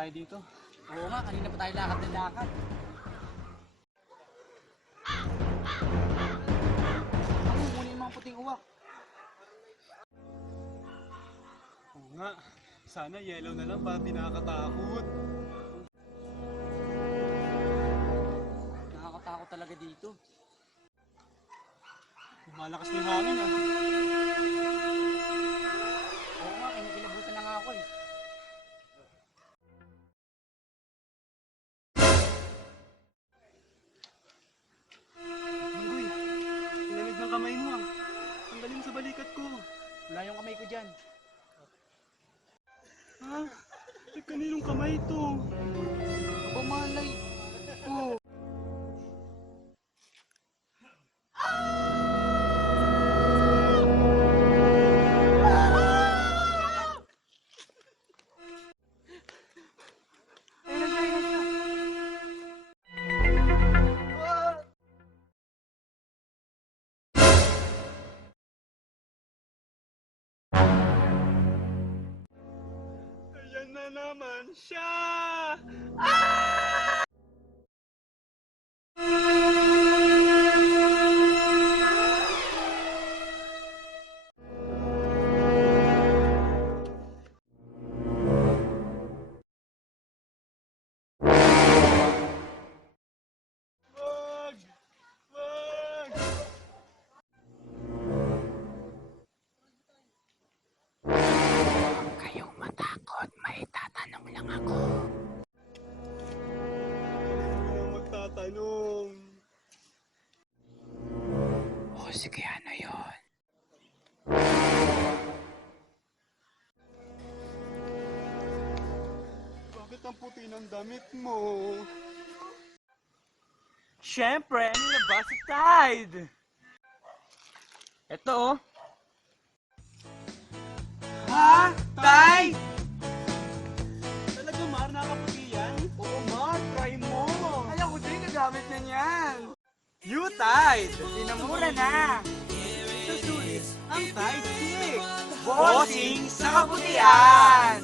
tayo dito. Oo nga, kanina pa tayo lakad ng lakad. Ako, muna yung mga puting uwak. Oo nga, sana yellow na lang para di nakakatakot. Nakakatakot talaga dito. Malakas na yung hangin ah. Oo nga, kinikilabutan na nga ako eh. Uy, ilamig ng kamay mo ah. Tanggalin mo sa balikat ko. Wala yung kamay ko dyan. Ha? Ay, kaninong kamay ito? Bumalay. Oo. Ayan na naman siya! Wag! Wag! Huwag kayong matakot, may tatanong lang ako. Hindi mo magtatanong. O sige, ano yun? Bakit ang puti ng damit mo? Siyempre, nilabas si Tide! Ito oh. Ha? Tay! Talaga, Mar, nakaputi yan? Oo, Mar, try mo! Ay, ako din nagamit na niyan. You Tide! Sinamura na. Sa sulit, ang Tide Stick! Bossing sa kabutihan!